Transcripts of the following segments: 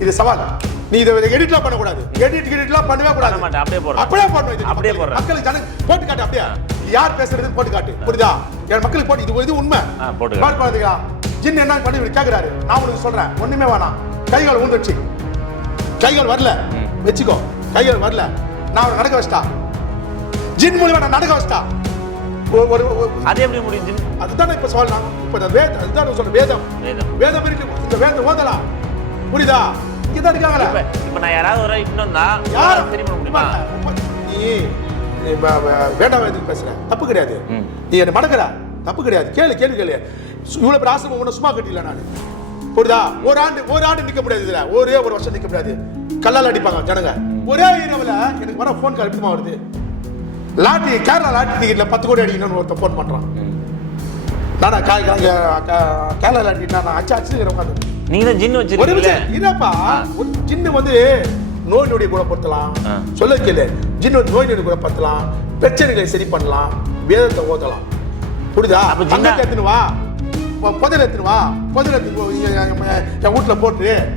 இது சவால். நீ இதை எடிட்லாம் பண்ணக்கூடாது. எடிட் எடிட்லாம் பண்ணவே கூடாது. அப்படியே போடுறேன். அப்படியே போடணும் இது. அப்படியே போடுறேன். மக்களுக்கு ஜன போட்டு காட்டு அப்படியே. யார் பேசுறது போட்டு காட்டு. புரியுதா? என் மக்களுக்கு போட்டு இது இது உண்மை. போட்டு பாரு பாருங்க. ஜின் என்ன பண்ணி கேக்குறாரு. நான் உனக்கு சொல்றேன். ஒண்ணுமே வேணாம். கைகள் ஊந்துச்சு கைகள் வரல. வச்சுக்கோ. கைகள் வரல. நான் நடக்க வச்சிட்டா. ஜின் மூலியமா நான் நடக்க வச்சிட்டா. ஒரு- அது எப்படி முடிஞ்சு அதுதான் இப்ப சொல்லலாம் இப்ப இந்த வேத அதுதான் நான் சொல்றேன். வேதம். வேதம். வேதம் இருக்கு. இந்த வேதம் ஓதலாம். புரியுதா? இங்கதான் இருக்காங்களே இப்ப இப்ப நான் யாராவது ஒரு இன்னும் தான் யார்? சரி பண்ண முடியுமா? நீ வேண்டாம் வேதத்துக்கு பேசுற. தப்பு கிடையாது. நீ என்ன மடக்கிற. தப்பு கிடையாது. கேளு கேள்வி கேளு. இவ்வளவு பெரிய ஆசிரமம் சும்மா கட்டில நான். புரியுதா? ஒரு ஆண்டு ஒரு ஆண்டு நிக்க முடியாது இதுல. ஒரே ஒரு வருஷம் நிக்க முடியாது. கல்லால் அடிப்பாங்க ஜனங்க. ஒரே இரவுல எனக்கு வர ஃபோன் கால் எப்படிமா வருது? லாட்டி கேரளா லாட்டி டிக்கெட்ல பத்து கோடி அடிக்கணும்னு ஒருத்தன் ஃபோன் பண்றான். நானா கேரளா லாட்டி நான் அச்சு அச்சுக்கிற உட்காந்து நீங்க தான் ஜின் இல்லப்பா ஒரு ஜின்னு வந்து நோய் நொடியை குணப்படுத்தலாம். சொல்ல கேளு ஜின்னு நோய் நொடி குணப்படுத்தலாம். பிரச்சனைகளை சரி பண்ணலாம். வேதத்தை ஓதலாம். புரியுதா? அங்க எடுத்துன்னு வா. பொ- புதையல் எடுத்துன்னு வா. புதையல் எடுத்துன்னு. என் வீட்டுல போட்டு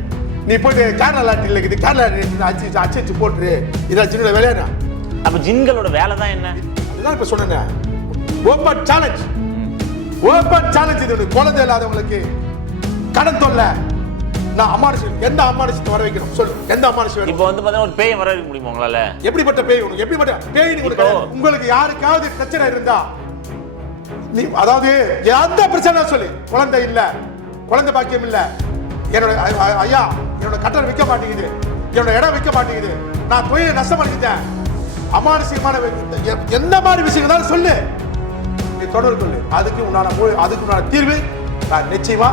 நீ போயிட்டு கேரளா லாட்டி இருக்குது கேரளா அச்சு அச்சு அச்சு போட்டுரு. இதான் ஜின்னோட விளையாடு அப்ப ஜின்களோட வேலை தான் என்ன? அதுதான் இப்ப சொன்னேன். ஓப்பன் சேலஞ்ச் ஓப்பன் சேலஞ்ச் இது குழந்தை இல்லாதவங்களுக்கு கடன் தொல்லை நான் அம்மானுஷம் எந்த அம்மானுஷத்தை வர வைக்கணும்? சொல்லு. எந்த அம்மானுஷம் வேணும்? இப்போ வந்து பாத்தீங்கன்னா ஒரு பேய் வர வைக்க முடியுமா உங்களால எப்படிப்பட்ட பேய் உனக்கு எப்படிப்பட்ட பேய் இப்போ- உங்களுக்கு யாருக்காவது பிரச்சனை இருந்தா நீ அதாவது எந்த பிரச்சனை சொல்லு. குழந்தை இல்ல. குழந்தை பாக்கியம் இல்ல. என்னோட ஐயா என்னோட கட்டணம் விற்க மாட்டேங்குது. என்னோட இடம் விற்க மாட்டேங்குது. நான் தொழிலை நஷ்டம் அடைஞ்சிட்டேன். எ- எந்த மாதிரி விஷயம் இருந்தாலும் சொல்லு. நீ தொடர்பு அதுக்கு மு- அதுக்கு உண்டான தீர்வு. நான் நிச்சயமா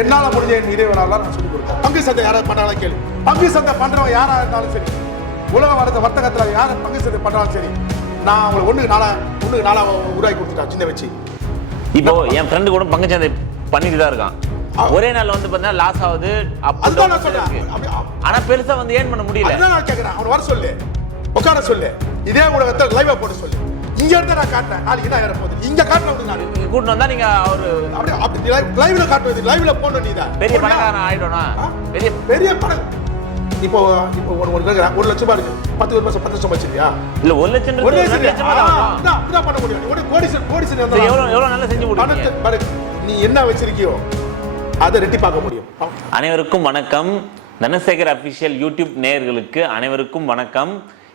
என்னால முடிஞ்ச என் இறைவனால நான் சொல்லிக் கொடுத்தேன் பங்கு சந்தை யாராவது பண்றாலும் கேளு. பங்கு சந்தை பண்றவங்க யாரா இருந்தாலும் சரி. உலக வர்த்த வர்த்தகத்துல யார பங்கு சந்தை பண்றாலும் சரி நான் அவங்களை ஒண்ணுக்கு நாளா ஒண்ணுக்கு நாளா உருவாக்கி கொடுத்துட்டேன் சின்ன வச்சு. இப்போ என் ஃப்ரெண்டு கூட பங்குச்சந்தை பண்ணிட்டு தான் இருக்கான். ஒரே நாள்ல வந்து பாத்தீங்கன்னா லாஸ் ஆகுது down நான் சொல்றேன். ஆனா பெருசா வந்து ஏன் பண்ண முடியல. நான் கேட்கிறேன் அவன் வர சொல்லு. உட்கார சொல்லு. இதே ஊடகத்தை லைவா போட்டு சொல்லு. இங்க இருந்து நான் காட்டுறேன். நாளைக்கு என்ன ஏற போகுது. இங்க இங்க கூட்டிட்டு வந்தா நீங்க அவரு அப்படி அப்படி லைவ்ல காட்டுவது லைவ்ல போடணும் நீ இதை. பெரிய? பணக்காரன் ஆயிடும்னா? பெரிய பெரிய பணம் இப்போ இப்போ ஒரு ஒரு கேட்குறேன் ஒரு லட்சம் ரூபாய் இருக்கு. பத்து ஒரு மாசம் பத்து லட்சம் வச்சிருக்கியா? இல்ல ஒரு லட்சம் ஒரு ரெண்டு லட்சம் தான் பண்ண முடியும். ஒரு கோடிசன் சரி, எவ்வளவு எவ்வளவு நல்லா செஞ்சு பாரு நீ என்ன வச்சிருக்கியோ அதை ரெட்டி பார்க்க முடியும். அனைவருக்கும் வணக்கம். தனசேகர் அபிஷியல் யூடியூப் நேயர்களுக்கு அனைவருக்கும் வணக்கம்.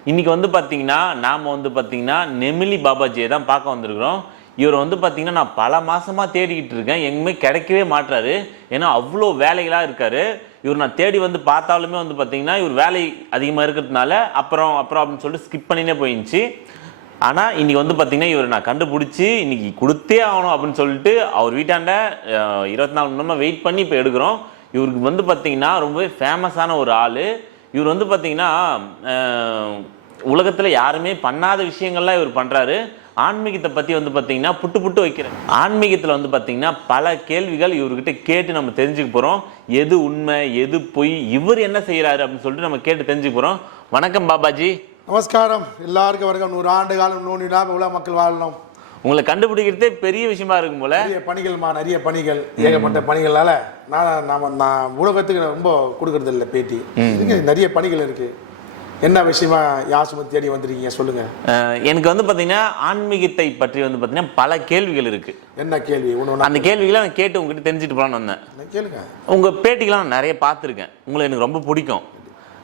இன்றைக்கி வந்து பார்த்தீங்கன்னா நாம் வந்து பார்த்திங்கன்னா நெமிலி பாபாஜியை தான் பார்க்க வந்திருக்கிறோம். இவர் வந்து பார்த்திங்கன்னா நான் பல மாதமாக தேடிக்கிட்டு இருக்கேன். எங்குமே கிடைக்கவே மாட்டுறாரு ஏன்னா அவ்வளோ வேலைகளாக இருக்கார். இவர் நான் தேடி வந்து பார்த்தாலுமே வந்து பார்த்திங்கன்னா இவர் வேலை அதிகமாக இருக்கிறதுனால அப்புறம் அப்புறம் அப்படின்னு சொல்லிட்டு ஸ்கிப் பண்ணினே போயிருந்துச்சு ஆனால் இன்றைக்கி வந்து பார்த்திங்கன்னா இவர் நான் கண்டுபிடிச்சி இன்றைக்கி கொடுத்தே ஆகணும் அப்படின்னு சொல்லிட்டு அவர் வீட்டாண்ட இருபத்தி நாலு மணி நேரமாக வெயிட் பண்ணி இப்போ எடுக்கிறோம். இவருக்கு வந்து பார்த்தீங்கன்னா ரொம்பவே ஃபேமஸான ஒரு ஆள். இவர் வந்து பார்த்தீங்கன்னா உலகத்தில் யாருமே பண்ணாத விஷயங்கள்லாம் இவர் பண்ணுறாரு ஆன்மீகத்தை பற்றி வந்து பார்த்தீங்கன்னா புட்டு புட்டு வைக்கிறேன். ஆன்மீகத்தில் வந்து பார்த்தீங்கன்னா பல கேள்விகள் இவர்கிட்ட கேட்டு நம்ம தெரிஞ்சுக்க போகிறோம் எது உண்மை எது பொய் இவர் என்ன செய்கிறாரு அப்படின்னு சொல்லிட்டு நம்ம கேட்டு தெரிஞ்சுக்க போகிறோம் வணக்கம் பாபாஜி. நமஸ்காரம். எல்லாருக்கும் வணக்கம். நூறு ஆண்டு காலம் நூறு நாள் உலக மக்கள் வாழணும். உங்களை கண்டுபிடிக்கிறதே பெரிய விஷயமா இருக்கும் போல. நிறைய பணிகள்மா நிறைய பணிகள் ஏகப்பட்ட பணிகளால நான் நாம நான் உலகத்துக்கு ரொம்ப கொடுக்கறது இல்லை பேட்டி நிறைய பணிகள் இருக்கு. என்ன விஷயமா யாசும தேடி வந்திருக்கீங்க சொல்லுங்க. எனக்கு வந்து பாத்தீங்கன்னா ஆன்மீகத்தை பற்றி வந்து பாத்தீங்கன்னா பல கேள்விகள் இருக்கு. என்ன கேள்வி? ஒன்று அந்த கேள்விகளை நான் கேட்டு உங்ககிட்ட தெரிஞ்சுட்டு போலான்னு வந்தேன். கேளுங்க. உங்க பேட்டிகளாம் நான் நிறைய பார்த்துருக்கேன். உங்களை எனக்கு ரொம்ப பிடிக்கும்.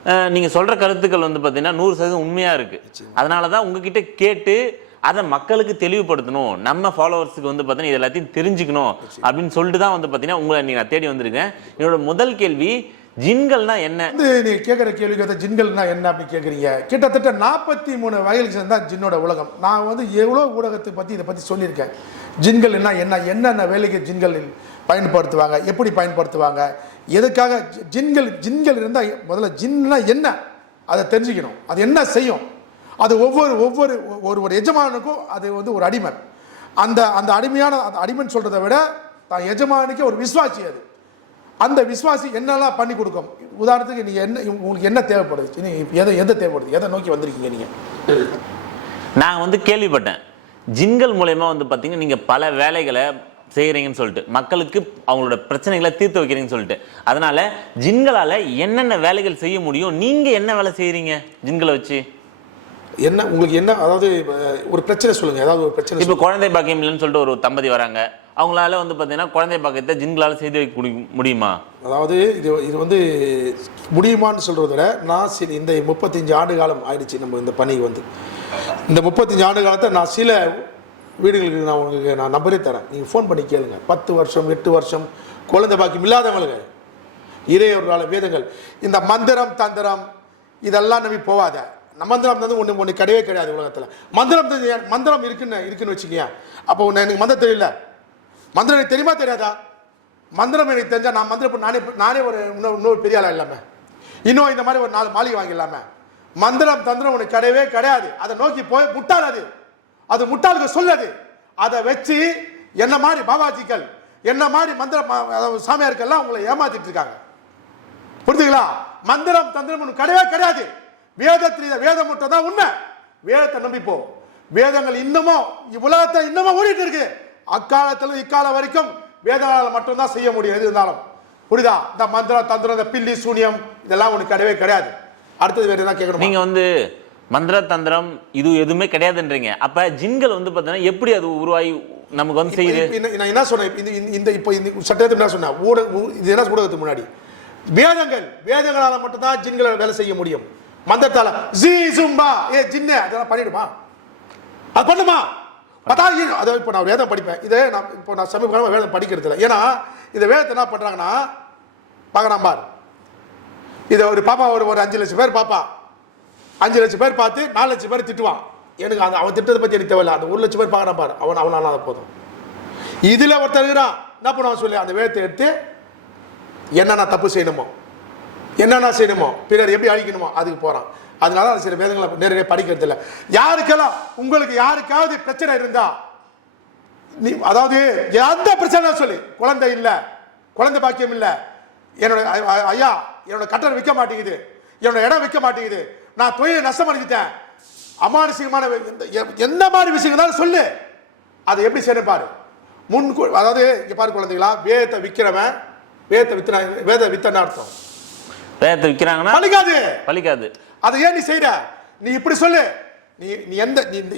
அஹ் நீங்க சொல்ற கருத்துக்கள் வந்து பாத்தீங்கன்னா நூறு சதவீதம் உண்மையா இருக்கு. அதனால தான் உங்ககிட்ட கேட்டு அதை மக்களுக்கு தெளிவுபடுத்தணும். நம்ம ஃபாலோவர்ஸுக்கு வந்து பார்த்தீங்கன்னா இது எல்லாத்தையும் தெரிஞ்சுக்கணும் அப்படின்னு சொல்லிட்டு தான் வந்து பார்த்தீங்கன்னா உங்களை நீங்க நான் தேடி வந்திருக்கேன். என்னோட முதல் கேள்வி ஜின்கள்னா என்ன? வந்து நீ கேட்குற கேள்விக்கு வந்து ஜின்கள்னா என்ன அப்படின்னு கேட்குறீங்க? கிட்டத்தட்ட நாற்பத்தி மூணு வயலுக்கு சேர்ந்தா ஜின்னோட உலகம். நான் வந்து எவ்வளோ ஊடகத்தை பற்றி இதை பற்றி சொல்லியிருக்கேன். ஜின்கள் என்ன? என்ன என்னென்ன வேலைக்கு ஜின்கள் பயன்படுத்துவாங்க? எப்படி பயன்படுத்துவாங்க? எதுக்காக ஜின்கள் ஜின்கள் இருந்தால் முதல்ல ஜின்னா என்ன? அதை தெரிஞ்சுக்கணும். அது என்ன செய்யும்? அது ஒவ்வொரு ஒவ்வொரு ஒரு ஒரு எஜமானுக்கும் அது வந்து ஒரு அடிமை. அந்த அந்த அடிமையான அந்த அடிமைன்னு சொல்கிறத விட தான் எஜமானுக்கு ஒரு விஸ்வாசி அது. அந்த விஸ்வாசி என்னெல்லாம் பண்ணி கொடுக்கும்? உதாரணத்துக்கு நீங்கள் என்ன உங்களுக்கு என்ன தேவைப்படுது? நீங்கள் எதை எதை தேவைப்படுது? எதை நோக்கி வந்திருக்கீங்க நீங்கள் நான் வந்து கேள்விப்பட்டேன். ஜின்கள் மூலயமா வந்து பார்த்தீங்கன்னா நீங்கள் பல வேலைகளை செய்கிறீங்கன்னு சொல்லிட்டு மக்களுக்கு அவங்களோட பிரச்சனைகளை தீர்த்து வைக்கிறீங்கன்னு சொல்லிட்டு. அதனால் ஜிங்களால் என்னென்ன வேலைகள் செய்ய முடியும்? நீங்கள் என்ன வேலை செய்கிறீங்க ஜின்களை வச்சு? என்ன உங்களுக்கு என்ன அதாவது ஒரு பிரச்சனை சொல்லுங்க ஏதாவது ஒரு பிரச்சனை இப்போ குழந்தை பாக்கியம் இல்லைன்னு சொல்லிட்டு ஒரு தம்பதி வராங்க. அவங்களால வந்து பார்த்தீங்கன்னா குழந்தை பாக்கியத்தை ஜின்களால செய்து வைக்க முடி- முடியுமா? அதாவது இது இது வந்து முடியுமான்னு சொல்கிறத விட நான் சில இந்த முப்பத்தஞ்சு ஆண்டு காலம் ஆயிடுச்சு நம்ம இந்த பணி வந்து. இந்த முப்பத்தஞ்சு ஆண்டு காலத்தை நான் சில வீடுகளுக்கு நான் உங்களுக்கு நான் நம்பரே தரேன். நீங்கள் ஃபோன் பண்ணி கேளுங்க. பத்து வருஷம் எட்டு வருஷம் குழந்தை பாக்கியம் இல்லாதவங்களுக்கு. இறையவர்களால வேதங்கள். இந்த மந்திரம் தந்திரம் இதெல்லாம் நம்பி போவாத. மந்திரம் வந்து ஒன்று ஒன்று கிடையவே கிடையாது உலகத்தில். மந்திரம் தெரிஞ்ச- மந்திரம் இருக்குன்னு இருக்குன்னு வச்சுக்கியா. அப்போ உன்னை எனக்கு மந்திரம் தெரியல. மந்திரம் எனக்கு தெரியுமா தெரியாதா? மந்திரம் எனக்கு தெரிஞ்சால் நான் மந்திரம் நானே நானே ஒரு இன்னொரு இன்னொரு பெரிய ஆளாக இல்லாமல் இன்னும் இந்த மாதிரி ஒரு நாலு மாளிகை வாங்கிடலாமே. மந்திரம் தந்திரம் உனக்கு கிடையவே கிடையாது. அதை நோக்கி போய் முட்டாள் அது. அது முட்டாளுக்கு சொல்லது. அதை வச்சு என்ன மாதிரி பாபாஜிகள் என்ன மாதிரி மந்திர அதாவது சாமியாருக்கெல்லாம் உங்களை ஏமாத்திட்டு இருக்காங்க. புரிஞ்சுங்களா மந்திரம் தந்திரம் உனக்கு கிடையவே கிடையாது. வேதத்தில் வேதம் மட்டும் தான் உண்மை? வேதத்தை நம்பிப்போ வேதங்கள் இன்னமும் உலகத்தை இன்னமும் ஓடிட்டு இருக்கு. அக்காலத்துல இக்காலம் வரைக்கும் வேதங்களால் மட்டும்தான் செய்ய முடியும் எது இருந்தாலும். புரியுதா? இந்த மந்திரம் தந்திரம் இந்த பில்லி சூனியம் இதெல்லாம் உனக்கு கிடையவே கிடையாது. அடுத்தது வேற என்ன கேட்கணும்? நீங்க வந்து மந்திர தந்திரம் இது எதுவுமே கிடையாதுன்றீங்க. அப்ப ஜின்கள் வந்து பார்த்தீங்கன்னா எப்படி அது உருவாகி நமக்கு வந்து செய்யுது? நான் என்ன சொன்னேன்? இந்த இப்போ இந்த சட்டத்துக்கு என்ன சொன்னேன். ஊடக இது என்ன ஊடகத்துக்கு முன்னாடி? வேதங்கள் வேதங்களால மட்டும்தான் ஜின்களை வேலை செய்ய முடியும். மந்தத்தால ஜீ சும்பா ஏ ஜின்னு அதெல்லாம் பண்ணிடுமா? அது பண்ணுமா? பார்த்தா அதை இப்போ நான் வேதம் படிப்பேன். இதே நான் இப்போ நான் சமீப காலமா வேதம் படிக்கிறது இல்லை ஏன்னா இந்த வேதத்தை என்ன பண்ணுறாங்கன்னா பார்க்கலாம் பார். இதை ஒரு பாப்பா ஒரு ஒரு அஞ்சு லட்சம் பேர் பாப்பா. அஞ்சு லட்சம் பேர் பார்த்து நாலு லட்சம் பேர் திட்டுவான். எனக்கு அந்த அவன் திட்டத்தை பற்றி எனக்கு தேவையில்ல. அந்த ஒரு லட்சம் பேர் பார்க்குறான் பாரு. அவன் அவனால அதை போதும். இதில் ஒருத்தர் இருக்கிறான். என்ன பண்ணுவான் சொல்லி அந்த வேதத்தை எடுத்து என்னென்ன தப்பு செய்யணுமோ. என்னென்ன செய்யணுமோ பிறர் எப்படி அழிக்கணுமோ அதுக்கு போகிறான் அதனால அது சில வேதங்களை நேரடியாக படிக்கிறது இல்லை. யாருக்கெல்லாம் உங்களுக்கு யாருக்காவது பிரச்சனை இருந்தா நீ அதாவது எந்த பிரச்சனை சொல்லு. குழந்தை இல்லை குழந்தை பாக்கியம் இல்லை. என்னோட ஐயா என்னோட கட்டணம் விற்க மாட்டேங்குது. என்னோட இடம் விற்க மாட்டேங்குது. நான் தொழிலை நஷ்டம் அடைஞ்சிட்டேன். அமானுஷிகமான எந்த- மாதிரி விஷயம் இருந்தாலும் சொல்லு. அதை எப்படி செய்யணும் பாரு. முன் கு- அதாவது இங்கே பாரு குழந்தைகளா வேதத்தை விற்கிறவன் வேதத்தை வித்தன வேத வித்தன அர்த்தம். வேதத்தை விற்கிறாங்கன்னா பலிக்காது பலிக்காது அதை ஏன் நீ செய்யற நீ இப்படி சொல்லு. நீ நீ எந்த நீ இந்த-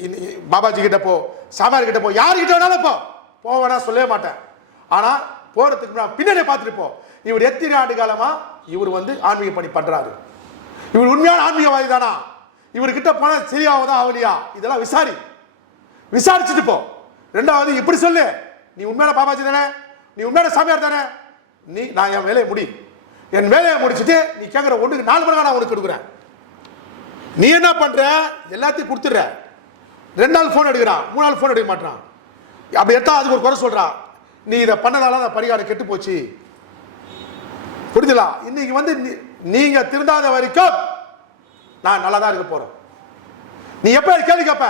பாபாஜி கிட்ட போ சாமியார் கிட்ட போ யார்கிட்ட வேணாலும் போ. போவேனா சொல்லவே மாட்டேன். ஆனா போறதுக்கு முன்னாடி பின்னாடியே பார்த்துட்டு போ. இவர் எத்தனை ஆண்டு காலமா இவர் வந்து ஆன்மீக பணி பண்றாரு. இவர் உண்மையான ஆன்மீகவாதி தானா? இவர்கிட்ட போனா சரியாவதா ஆகலையா? இதெல்லாம் விசாரி. விசாரிச்சுட்டு போ. ரெண்டாவது இப்படி சொல்லு. நீ உண்மையான பாபாஜி தானே? நீ உண்மையான சாமியார் தானே? நீ நான் என் வேலையை முடி. என் வேலையை முடிச்சுட்டு நீ கேட்குற ஒன்றுக்கு நாலு மணி நான் உனக்கு கொடுக்குறேன். நீ என்ன பண்ணுற எல்லாத்தையும் கொடுத்துடுற. ரெண்டு நாள் ஃபோன் எடுக்கிறான். மூணு நாள் ஃபோன் எடுக்க மாட்டான். அப்படி எடுத்தா அதுக்கு ஒரு குறை சொல்கிறான் நீ இதை பண்ணதால அந்த பரிகாரம் கெட்டு போச்சு. புரியுதுலா இன்னைக்கு வந்து நீங்கள் திருந்தாத வரைக்கும் நான் நல்லா தான் இருக்க போகிறோம் நீ எப்போ கேள்வி கேட்ப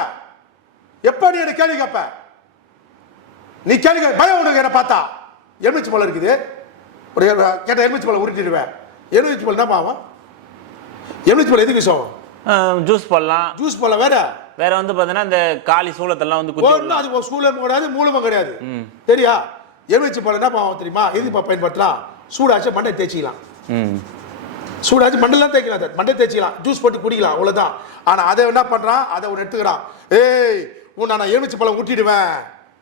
எப்போ நீ என்ன கேள்வி கேட்ப நீ கேள்வி பயம் உனக்கு என்ன பார்த்தா? எலுமிச்சு போல இருக்குது. ஒரு எ- கேட்ட எலுமிச்சு பழம் உருட்டிடுவேன் எலுமிச்சு பழம் என்ன பாவம் எலுமிச்சு பழம் எதுக்கு விஷயம் ஜூஸ் போடலாம் ஜூஸ் பழம் வேற? வேற வந்து பார்த்தீங்கன்னா இந்த காளி சூளத்தெல்லாம் வந்து ஒன்றும் அது சூழலும் கிடையாது மூலமும் கிடையாது. தெரியா? எலுமிச்சு பழம் என்ன பாவம் தெரியுமா? எதுக்கு பயன்படுத்தலாம்? சூடாச்சு மண்டை தேய்ச்சிக்கலாம். சூடாச்சு மண்டெல்லாம் தேய்க்கலாம் சார். மண்டை தேய்ச்சிக்கலாம். ஜூஸ் போட்டு குடிக்கலாம் அவ்வளவுதான். ஆனா அதை என்ன பண்றான்? அதை ஒன்று எடுத்துக்கிறான். ஏய் உன்னை நான் எலுமிச்சு பழம் ஊட்டிடுவேன்.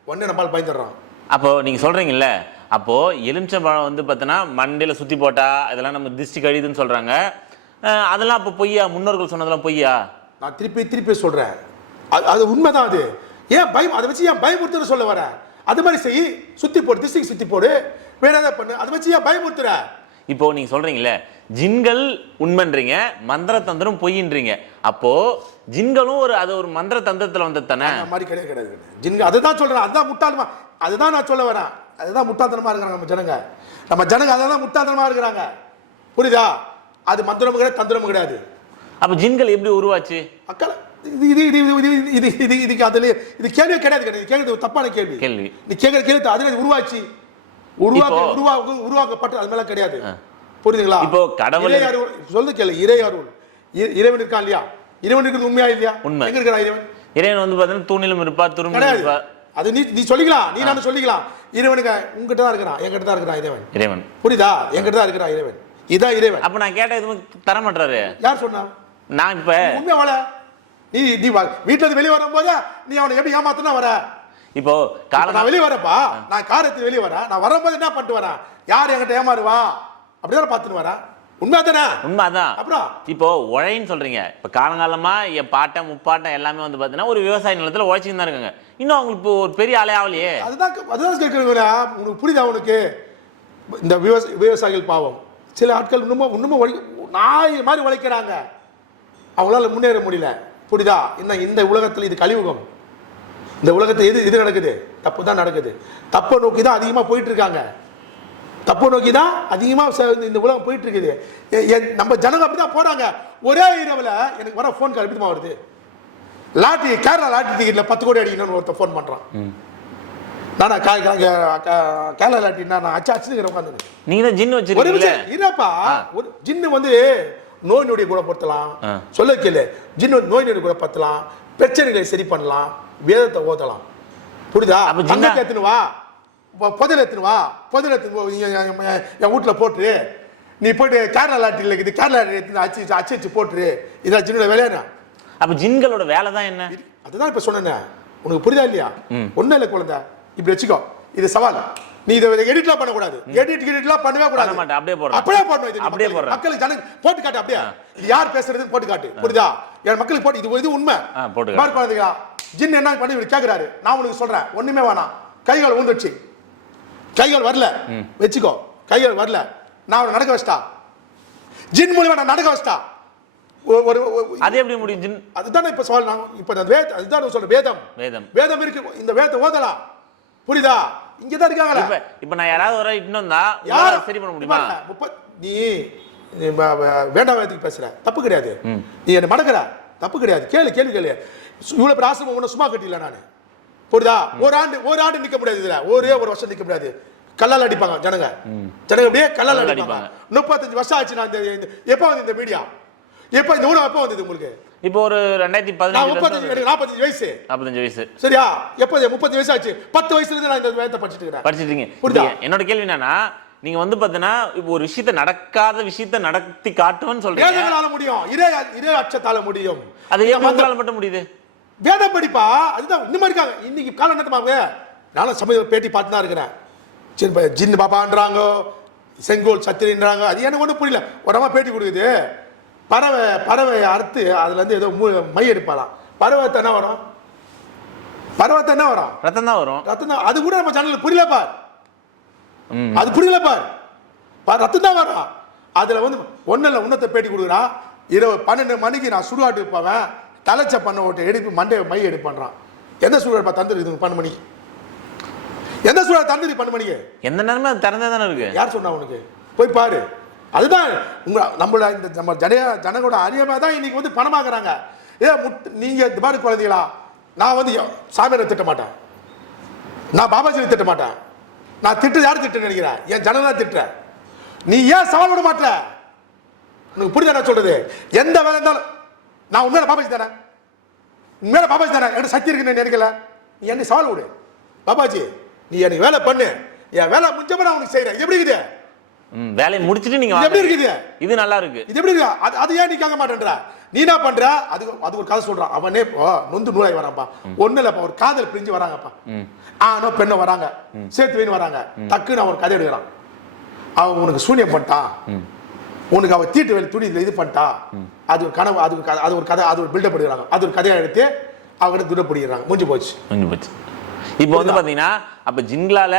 உடனே நம்மளால் பயந்துடுறான். அப்போ நீங்க சொல்றீங்கல்ல அப்போ எலுமிச்சம்பழம் வந்து பார்த்தீங்கன்னா மண்டையில சுத்தி போட்டா இதெல்லாம் நம்ம திருஷ்டி கழிதுன்னு சொல்றாங்க. அஹ் அதெல்லாம் அப்போ பொய்யா? முன்னோர்கள் சொன்னதெல்லாம் பொய்யா? நான் திருப்பி திருப்பி சொல்றேன். அது அது உண்மைதான் அது. ஏன் பயம் அதை வச்சு ஏன் பயமுறுத்துற சொல்ல வர? அது மாதிரி செய் சுத்தி போடு திசைக்கு சுத்தி போடு வேற ஏதாவது பண்ணு. அதை வச்சு ஏன் பயமுறுத்துற? இப்போ நீங்க சொல்றீங்கல்ல ஜின்கள் உண்மைன்றீங்க மந்திர தந்திரம் பொய்ன்றீங்க அப்போ ஜின்களும் ஒரு அது ஒரு மந்திர தந்திரத்துல வந்தது தானே? மாதிரி கிடையாது கிடையாது கிடையாது. ஜின்க அதுதான் சொல்றேன் அதுதான் முட்டாள்மா அதுதான் நான் சொல்ல வரேன். அதுதான் முட்டாள்தனமாக இருக்கிறாங்க நம்ம ஜனங்க. நம்ம ஜனங்க அதான் முட்டாள்தனமாக இருக்கிறாங்க. புரியுதா? அது மந்திரம் கிடையாது தந்திரம் கிடையாது. அப்போ ஜின்கள் எப்படி உருவாச்சு? அக்கா இது இது இது இது இது இது இதுக்கு அதுல இது கேள்வி கிடையாது கிடையாது. கேட்கறது தப்பான கேள்வி. கேள்வி. நீ கேட்கற கேள்வி அதுல உருவாச்சு. உருவாக்க உருவாக்க உருவாக்கப்பட்டு அது மேல கிடையாது. புரியுதுங்களா? இப்போ கடவுள் சொல்லு கேளு இறை அருள் இறைவன் இருக்கான் இல்லையா? இறைவன் இருக்கிறது உண்மையா இல்லையா? உண்மை. எங்க இருக்கிறான் இறைவன்? இறைவன் வந்து பாத்தீங்கன்னா தூணிலும் இருப்பா துரும்பு இருப்பா. அது நீ நீ சொல்லிக்கலாம். நீ நான் சொல்லிக்கலாம். இறைவனுக்கு உங்ககிட்ட தான் இருக்கிறான் என்கிட்ட தான் இருக்கிறான் இறைவன். இறைவன். புரியுதா? என்கிட்ட தான் இருக்கிறான் இறைவன். இதான் இறைவன். அப்ப நான் கேட்ட எதுவும் தர மாட்டாரு? யார் சொன்னா? நான் இப்ப உண்மையா வள நீ நீ வீட்டுல இருந்து வெளியே வரும்போது நீ அவனை எப்படி ஏமாத்தினா வர? இப்போ காலம் நான் வெளியே வரப்பா நான் காரத்து வெளியே வரேன். நான் வரும்போது என்ன பண்ணிட்டு வரேன்? யார் என்கிட்ட ஏமாறுவா? அப்படிதான் பார்த்துட்டு வரேன். உண்மையா தானே உண்மை அதான் அப்புறம்? இப்போ உழைன்னு சொல்றீங்க. இப்போ காலங்காலமா என் பாட்டன் முப்பாட்டன் எல்லாமே வந்து பார்த்தீங்கன்னா ஒரு விவசாய நிலத்துல உழைச்சின்னு தான் இருக்காங்க. இன்னும் அவங்களுக்கு ஒரு பெரிய ஆளே ஆகலையே. அதுதான் அதுதான் கேட்குறேன் உனக்கு புரியுதா உனக்கு? இந்த விவசாய விவசாயிகள் பாவம். சில ஆட்கள் இன்னமும் இன்னமும் உழை நாய் மாதிரி உழைக்கிறாங்க. அவங்களால முன்னேற முடியல. புரியுதா? இன்னும் இந்த உலகத்தில் இது கலியுகம் இந்த உலகத்தில் எது இது நடக்குது? தப்பு தான் நடக்குது. தப்பை நோக்கி தான் அதிகமாக போயிட்டு இருக்காங்க. தப்பை நோக்கி தான் அதிகமாக இந்த உலகம் போயிட்டு இருக்குது நம்ம ஜனங்க அப்படி தான் போறாங்க. ஒரே இரவில் எனக்கு வர ஃபோன் கால் எப்படிமா வருது? லாட்டி கேரளா லாட்டி டிக்கெட்ல பத்து கோடி அடிக்கணும்னு ஒருத்தன் ஃபோன் பண்ணுறான் நானா கேரளா லாட்டி நான் அச்சு அச்சுங்கிற உட்காந்து நீங்க தான் ஜின் ஒரு வச்சிருக்கீங்களே நிமிஷம் இருப்பா. ஒரு ஜின்னு வந்து நோய் நொடியை குணப்படுத்தலாம். சொல்ல கேளு. ஜின்னு நோய் நொடி குணப்படுத்தலாம் பிரச்சனைகளை சரி பண்ணலாம். வேதத்தை ஓதலாம். புரியுதா? அப்ப ஜின்னா- தங்கத்தை எடுத்துன்னு வா. பொ- புதையல் எடுத்துன்னு வா புதையல் எடுத்துன்னு என் வீட்டில் போட்டுரு. நீ போயிட்டு கேரளா லாட்டில் இருக்குது கேரளா எடுத்துன்னு அச்சு அச்சு அச்சு போட்டுரு. இதான் ஜின்னோட வேலையா அப்ப ஜின்களோட வேலை தான் என்ன? அதுதான் இப்ப சொன்னேனே. உனக்கு புரியுதா இல்லையா? ஒண்ணும் இல்லை குழந்தை. இப்படி வச்சுக்கோ. இது சவால். நீ இதை எடிட்லாம் பண்ணக்கூடாது. எடிட் எடிட்லாம் பண்ணவே கூடாது. அப்படியே போடுறேன். அப்படியே போடணும் இது. அப்படியே போடுறேன். மக்களுக்கு ஜனங்க போட்டு காட்டு அப்படியே. யார் பேசுறதுன்னு போட்டு காட்டு. புரியுதா? என் மக்களுக்கு போட்டு இது இது உண்மை. போட்டு. பாரு குழந்தைங்களா ஜின் என்ன பண்ணி இவர் கேக்குறாரு? நான் உனக்கு சொல்றேன். ஒண்ணுமே வேணாம். கைகள் ஊந்துடுச்சு. கைகள் வரல. வச்சுக்கோ. கைகள் வரல. நான் அவனை நடக்க வச்சிட்டா? ஜின் மூலியமா நான் நடக்க வச்சிட்டா? ஒரு- அது எப்படி முடியும் ஜின்? அதுதானே இப்ப சொல்ல நான் இப்ப நான் வேத அதுதான் நான் சொல்றேன். வேதம். வேதம். வேதம் இருக்கு. இந்த வேதத்தை ஓதலாம். புரியுதா? இங்க தான் இருக்காங்களே? இப்ப இப்ப நான் யாராவது ஒரு இன்னும் தான் யார்? சரி பண்ண முடியுமா? நீ வேண்டாம் வேதத்துக்கு பேசுற. தப்பு கிடையாது. நீ என்ன மடக்குற. தப்பு கிடையாது. கேளு கேள்வி கேளு. இவ்வளவு பெரிய ஆசிரமம் ஒண்ணு சும்மா கட்டில நானு. புரியுதா? ஒரு ஆண்டு ஒரு ஆண்டு நிக்க முடியாது இதுல. ஒரே ஒரு வருஷம் நிக்க முடியாது. கல்லால் அடிப்பாங்க ஜனங்க. ஜனங்க அப்படியே கல்லால் அடிப்பாங்க. முப்பத்தஞ்சு வருஷம் ஆச்சு நான் இந்த எப்போ வந்து இந்த மீடியா எப்போ இந்த ஊடகம் எப்போ வந்தது உங்களுக்கு? இப்போ ஒரு ரெண்டாயிரத்தி பதினஞ்சு முப்பத்தஞ்சு நாற்பத்தஞ்சு வயசு. நாற்பத்தஞ்சு வயசு. சரியா? எப்போ முப்பத்தி வயசு ஆச்சு? பத்து வயசுல இருந்து நான் இந்த வேதத்தை படிச்சுட்டு இருக்கிறேன். படிச்சிட்டீங்க புரியுதா? என்னோட கேள்வி என்னன்னா நீங்க வந்து பாத்தீங்கன்னா இப்போ ஒரு விஷயத்த நடக்காத விஷயத்த நடத்தி காட்டுவேன்னு சொல்றீங்க. முடியும். இதே இதே அச்சத்தால முடியும். அது ஏன் மட்டும் முடியுது? வேத படிப்பா? அதுதான் இன்னும் இருக்காங்க. இன்னைக்கு காலம் என்னத்துமாவே நானும் சமய பேட்டி பார்த்து தான் இருக்கிறேன். சரி இப்ப ஜின்னு பாப்பான்றாங்க செங்கோல் சத்திரின்றாங்க அது எனக்கு ஒன்றும் புரியல. உடம்பா பேட்டி கொடுக்குது. பறவை பறவை அறுத்து அதுல இருந்து ஏதோ மூ- மை எடுப்பாளாம். பறவைத்தை என்ன வரும்? பறவைத்தை என்ன வரும்? ரத்தம் தான் வரும். ரத்தம் தான் அது கூட நம்ம சேனலுக்கு புரியல பார். ம். அது புரியல பார். ரத்தம் தான் வரும். அதுல வந்து ஒன்றும் இல்லை உன்னத்தை பேட்டி கொடுக்குறான் இரவு பன்னெண்டு மணிக்கு நான் சுடுகாட்டு போவேன். தலைச்ச பண்ண ஓட்டு எடுப்பு மண்டே மை எடுப்பான்றான் எந்த சுடுகாடு தந்துருக்கு பன்னெண்டு மணிக்கு எந்த சுடுகாடு தந்துரு பன்னெண்டு மணிக்கு எந்த நேரமே அது திறந்தே தானே இருக்கு. யார் சொன்னா உனக்கு? போய் பாரு. அதுதான் உங்க நம்மள இந்த நம்ம ஜனைய ஜனங்களோட அறியாம தான் இன்னைக்கு வந்து பணமாக்குறாங்க. ஏ முட் நீங்க இந்த மாதிரி குழந்தைகளா? நான் வந்து சாமியாரை திட்ட மாட்டேன். நான் பாபாஜியை திட்ட மாட்டேன். நான் திட்டு யார் திட்டு நினைக்கிறேன்? என் ஜனதா திட்டுறேன் நீ ஏன் சவால் விட மாட்ட? உனக்கு புரியுதா நான் சொல்றது? எந்த வேலை இருந்தாலும் நான் உண்மையில பாபாஜி தானே? உண்மையில பாபாஜி தானே? எனக்கு சக்தி இருக்குன்னு நினைக்கல? நீ என்னை சவால் விடு. பாபாஜி நீ எனக்கு வேலை பண்ணு. என் வேலை முடிஞ்சப்ப நான் உனக்கு செய்யறேன் எப்படி இருக்குது? வேலையை முடிச்சிட்டு நீங்க எப்படி. இருக்குது? இது நல்லா இருக்கு. இது எப்படி இருக்கு அது அது ஏன் நீ கேட்க மாட்டேன்ற? நீ என்ன பண்ற? அது அது ஒரு கதை சொல்றான். அவனே நொந்து நூலாய் வரான்ப்பா. ஒண்ணு இல்லப்பா ஒரு காதல் பிரிஞ்சு வராங்கப்பா. ஆனோ பெண்ணோ வராங்க. சேர்த்து வைன்னு வராங்க. டக்குன்னு அவன் ஒரு கதை எடுக்கிறான் அவன் உனக்கு சூனியம் பண்ணிட்டான். உனக்கு அவ தீட்டு வேலை துணி இதுல இது பண்ணிட்டா. அது ஒரு கனவு அது அது ஒரு கதை அது ஒரு பில்டப் எடுக்கிறாங்க. அது ஒரு கதையை எடுத்து அவங்க துடப்பிடிக்கிறாங்க முடிஞ்சு போச்சு. முடிஞ்சு போச்சு. இப்போ வந்து பாத்தீங்கன்னா அப்ப ஜின்களால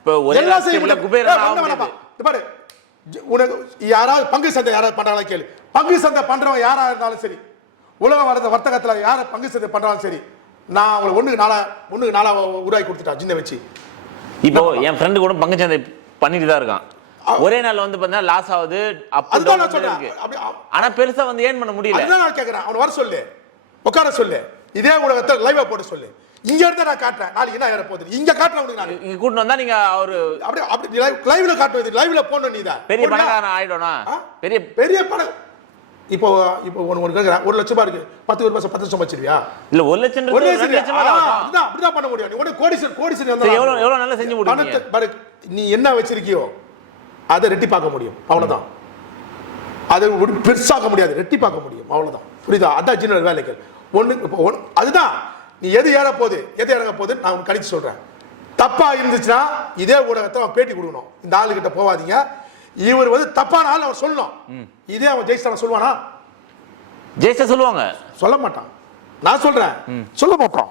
இப்போ ஒரே. இது பாரு. உனக்கு யாராவது பங்கு சந்தை யாராவது பண்றாங்களா கேளு. பங்கு சந்தை பண்றவங்க யாரா இருந்தாலும் சரி உலக வர்த்த வர்த்தகத்துல யார பங்கு சந்தை பண்றாலும் சரி நான் அவங்களை ஒண்ணுக்கு நாளா ஒண்ணுக்கு நாளா உருவாக்கி கொடுத்துட்டேன் சின்ன வச்சு. இப்போ என் ஃப்ரெண்டு கூட பங்குச்சந்தை பண்ணிட்டு தான் இருக்கான். ஒரே நாள் வந்து பாத்தீங்கன்னா லாஸ் ஆகுது அதுதான் நான் சொல்றேன். ஆனா பெருசா வந்து ஏன் பண்ண முடியல. அதுதான் நான் கேட்கறேன் அவனை வர சொல்லு. உட்கார சொல்லு. இதே உலகத்தை லைவா போட்டு சொல்லு. இங்க இருந்து நான் காட்டுறேன். நாளைக்கு என்ன ஏற போகுது? இங்க காட்டுறேன் உனக்கு நான் இங்க கூட்டிட்டு வந்தா நீங்க அவரு அப்படி அப்படி லைவ்ல காட்டுவது லைவ்ல போடணும் நீ தான் பெரிய? பணக்காரன் ஆயிடும்னா ஆ? பெரிய பெரிய படம் இப்போ இப்போ ஒன்று ஒன்று கேட்குறேன் ஒரு லட்சம் ரூபாய் இருக்கு. பத்து ஒரு பத்து லட்சம் வச்சிருவியா? இல்ல ஒரு லட்சம் ஒரு லட்சம் அப்படிதான் அப்படிதான் பண்ண முடியும். நீ உடனே கோடிசன் சரி, எவ்வளவு எவ்வளவு நல்லா செஞ்சு பாரு நீ என்ன வச்சிருக்கியோ அதை ரெட்டி பார்க்க முடியும். அவ்வளவுதான். அதை பெருசாக்க முடியாது. ரெட்டி பார்க்க முடியும். அவ்வளவுதான். புரியுதா? அதான் சின்ன வேலைகள். இப்போ ஒண்ணு அதுதான். நீ எது ஏற போகுது? எது இறங்க போகுது நான் உனக்கு கணிச்சு சொல்றேன். தப்பா இருந்துச்சுன்னா இதே ஊடகத்தை அவன் பேட்டி கொடுக்கணும். இந்த ஆளுகிட்ட போகாதீங்க இவர் வந்து தப்பான ஆள் அவர் சொல்லணும். இதே அவன் ஜெயிச்சான சொல்லுவானா? ஜெயிச்சா சொல்லுவாங்க. சொல்ல மாட்டான். நான் சொல்றேன். சொல்ல மாட்டான்.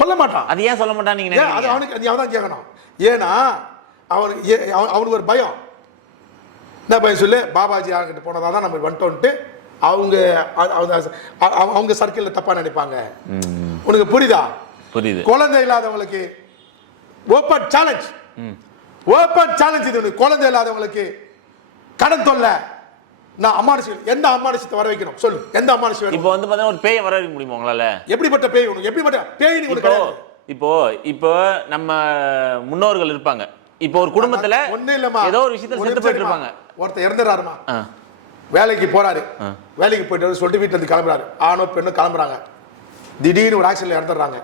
சொல்ல மாட்டான். அது ஏன் சொல்ல மாட்டான் நீங்க அது அவனுக்கு நீ அவன் தான் கேட்கணும் ஏன்னா அவனுக்கு அவனுக்கு ஒரு பயம். என்ன பயம் சொல்லு? பாபாஜி யார்கிட்ட போனதா தான் நம்ம வந்துட்டோன்ட்டு அவங்க அவங்க சர்க்கிளில் தப்பா நினைப்பாங்க. உனக்கு புரியுதா? புரியுது. குழந்தை இல்லாதவங்களுக்கு ஓப்பன் சேலஞ்ச் ஓப்பன் சேலஞ்ச் இது குழந்தை இல்லாதவங்களுக்கு கடன் தொல்லை. நான் அம்மானுஷம் எந்த அம்மானுஷத்தை வர வைக்கணும்? சொல்லு. எந்த அம்மானுஷம் வேணும் இப்போ வந்து பாத்தீங்கன்னா ஒரு பேயை வர வைக்க முடியுமா உங்களால? எப்படிப்பட்ட பேய் உனக்கு எப்படிப்பட்ட பேய் கிடையாது. இப்போ இப்போ நம்ம முன்னோர்கள் இருப்பாங்க. இப்போ ஒரு குடும்பத்துல ஒண்ணும் இல்லம்மா. ஏதோ ஒரு விஷயத்துல செத்து போயிட்டு. இருப்பாங்க. ஒருத்தர் இறந்துறாருமா வேலைக்கு போறாரு. வேலைக்கு போயிட்டு வந்து சொல்லிட்டு வீட்டுல இருந்து கிளம்புறாரு. ஆணோ பெண்ணோ கிளம்புறாங்க. திடீர்னு ஒரு ஆக்சிடென்ட்ல இறந்துடுறாங்க.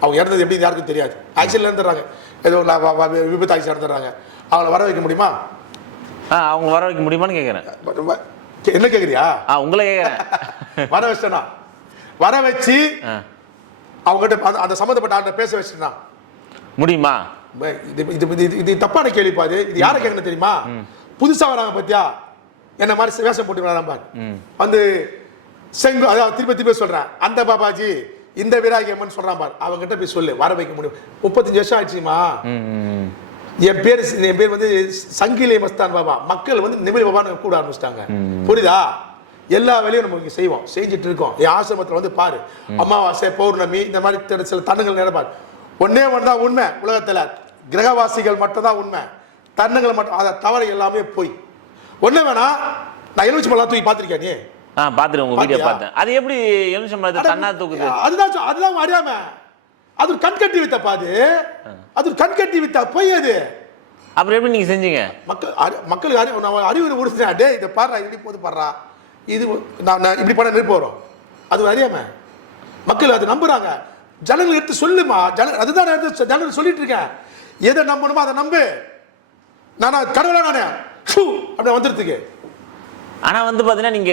அவங்க இறந்தது எப்படி யாருக்கும் தெரியாது. ஆக்சிடென்ட்ல இறந்துடுறாங்க. ஏதோ விபத்து ஆக்சிடென்ட் இறந்துடுறாங்க. அவங்கள வர வைக்க முடியுமா? ஆ அவங்க வர வைக்க முடியுமான்னு வ- என்ன கேக்குறியா? ஆ உங்களை கேக்குறேன். வர வச்சிட்டனா வர வச்சு அவங்ககிட்ட அந்த- சம்மந்தப்பட்ட ஆள்கிட்ட பேச வச்சுட்டா முடியுமா? இது இது இது இது தப்பான கேள்விப்பா இது. இது யாரை கேட்கணும் தெரியுமா? புதுசா வராங்க பாத்தியா? என்ன மாதிரி வேஷம் போட்டு வராங்க பாரு. வந்து செங்கு அதாவது திருப்பி திருப்பி சொல்றேன். அந்த பாபாஜி இந்த விராகி அம்மன் சொல்றான் பாரு. அவங்ககிட்ட போய் சொல்லு வர வைக்க முடியும். முப்பத்தஞ்சு வருஷம் ஆயிடுச்சுமா? என் பேர் என் பேர் வந்து சங்கிலே மஸ்தான் பாபா. மக்கள் வந்து நிமில் பாபான்னு கூட ஆரம்பிச்சிட்டாங்க. புரியுதா? எல்லா வேலையும் நம்ம செய்வோம். செஞ்சுட்டு இருக்கோம். என் ஆசிரமத்தில் வந்து பாரு. அமாவாசை பௌர்ணமி இந்த மாதிரி சில தன்னுங்கள் நடப்பார் பாரு. ஒன்று தான் உண்மை உலகத்துல. கிரகவாசிகள் மட்டும் தான் உண்மை. தன்னுங்கள் மட்டும் அதை தவறு எல்லாமே போய். ஒண்ணு வேணா நான் எலுமிச்சு பழம் தூக்கி பார்த்திருக்கேன் நீ? ஆ பாத்துட்டு உங்க வீடியோ? பார்த்தேன். அது எப்படி எலுமிச்சம் பழத்தை தன்னா தூக்குது? அதுதான் அதுதான் அறியாம. அது கண்கட்டி வித்தப்பா அது. அது கண்கட்டி வித்தா பொய் அது. அப்புறம் எப்படி நீங்க செஞ்சீங்க? மக்கள் மக்களுக்கு அறிவு நான் அறிவுரை உறுதிச்சேன் டே இதை பாடுறா இப்படி போது பாடுறா. இது நான் இப்படி பண்ண நிற்பு வரும் அது அறியாம. மக்கள் அதை நம்புறாங்க. ஜனங்கள் எடுத்து சொல்லுமா? ஜன அதுதான் நான் எடுத்து ஜனங்கள் சொல்லிட்டு இருக்கேன். எதை நம்பணுமோ அதை நம்பு. நானா கடவுளா நானே? ஷூ அப்படி வந்துடுறதுக்கு ஆனா வந்து பாத்தீங்கன்னா நீங்க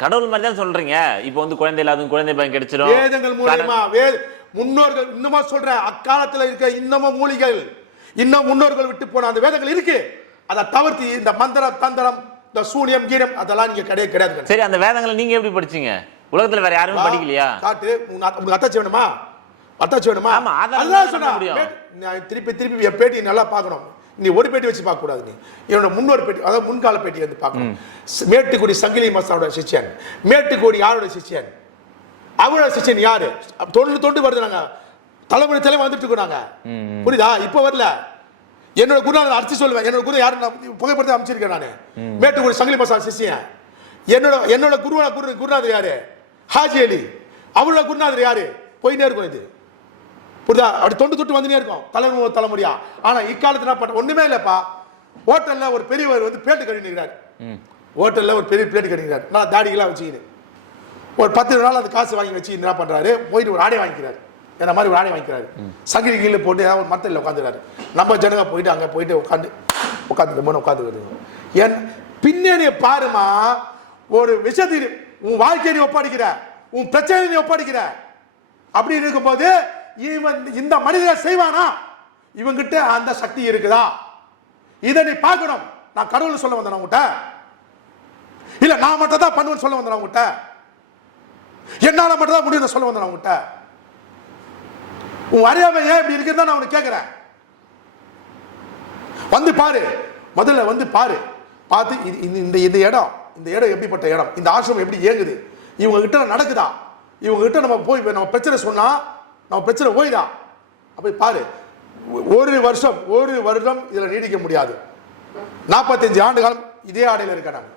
கடவுள் மாதிரி தான் சொல்றீங்க. இப்போ வந்து குழந்தை இல்லாத குழந்தை பையன் கிடைச்சிடும் வேதங்கள் மூலியமா வே முன்னோர்கள் இன்னுமா சொல்றேன் அக்காலத்துல இருக்க இன்னமும் மூலிகள் இன்னும் முன்னோர்கள் விட்டு போன அந்த வேதங்கள் இருக்கு. அதை தவிர்த்து இந்த மந்திரம் தந்திரம் இந்த சூனியம் கீனம் அதெல்லாம் நீங்க கிடையாது கிடையாது. சரி அந்த வேதங்களை நீங்க எப்படி படிச்சீங்க? உலகத்துல வேற யாருமே படிக்கலையா? காட்டு உங்க அத்தாச்சி வேணுமா அத்தாச்சி வேணுமா? ஆமா, ஆதாரம் அதுதான் தான் சொன்னா நான் திருப்பி திருப்பி என் பேட்டி நல்லா பார்க்கணும். நீ ஒரு பேட்டி வச்சு பார்க்க கூடாது நீ. என்னோட முன்னோர் பேட்டி அதாவது முன்கால பேட்டி வந்து பார்க்கணும். மேட்டுக்குடி சங்கிலி மஸ்தானோட சிஷ்யன். மேட்டுக்குடி யாரோட சிஷ்யன்? அவரோட சிஷ்யன் யாரு? தொண்டு தொண்டு வருது நாங்க. தலைமுறை தலைமை வந்துட்டு இருக்கோம் நாங்க. புரியுதா? இப்போ வரல. என்னோட குருநாதர் அடிச்சு சொல்லுவேன். என்னோட குரு யாரு நான் புகைப்படத்தை அமைச்சிருக்கேன் நான். மேட்டுக்குடி சங்கிலி மஸ்தான் சிஷ்யன். என்னோட என்னோட குருவா குரு குருநாதர் யாரு? ஹாஜி அலி. அவரோட குருநாதர் யாரு? போயிட்டே இருக்கும் இது. புரியுதா? அப்படி தொண்டு தொட்டு வந்துனே இருக்கும். தலைமுறை தலைமுறையா. ஆனா இக்காலத்துல என்ன ஒண்ணுமே இல்லப்பா. ஹோட்டல்ல ஒரு பெரியவர் வந்து பேட்டு கட்டிக்கிறார் ஹோட்டல்ல ஒரு பெரிய பிளேட் கட்டிக்கிறார் நான் தாடிகளாம் வச்சுக்கின்னு ஒரு பத்து நாள் அந்த காசு வாங்கி வச்சு என்ன பண்றாரு? போயிட்டு ஒரு ஆடை வாங்கிக்கிறாரு. என்ன மாதிரி ஒரு ஆடை வாங்கிக்கிறாரு. சங்கிலி கீழே போட்டு ஏதாவது ஒரு மரத்தில் உட்காந்துறாரு நம்ம ஜனங்க போயிட்டு அங்க போயிட்டு உட்காந்து உட்காந்து மூணு உட்காந்து என் பின்னணியை பாருமா ஒரு விஷயத்தை உன் வாழ்க்கையை நீ ஒப்படைக்கிற. உன் பிரச்சனையை நீ ஒப்படைக்கிற. அப்படி இருக்கும்போது இவன் இந்த மனிதர் செய்வானா? இவங்கிட்ட அந்த சக்தி இருக்குதா? இதை நீ பார்க்கணும். நான் கடவுள் சொல்ல வந்தேன் உங்ககிட்ட இல்ல நான் மட்டும் தான் பண்ணுவேன்னு சொல்ல வந்தேன் உங்ககிட்ட என்னால மட்டும் தான் முடியும் சொல்ல வந்தேன் உங்ககிட்ட உன் அறியாமை ஏன் இப்படி இருக்குன்னு நான் உனக்கு கேட்கிறேன். வந்து பாரு. முதல்ல வந்து பாரு. பார்த்து இது இந்த- இந்த இந்த இடம் இந்த இடம் எப்படிப்பட்ட இடம்? இந்த ஆசிரமம் எப்படி இயங்குது? இவங்க கிட்ட நடக்குதா? இவங்க கிட்ட நம்ம போய் நம்ம பிரச்சனை சொன்னா நம்ம பிரச்சனை ஓய்தா அப்படி பாரு. ஒரு வருஷம் ஒரு வருடம் இதுல நீடிக்க முடியாது. நாற்பத்தஞ்சு ஆண்டு காலம் இதே ஆடையில இருக்க நான்.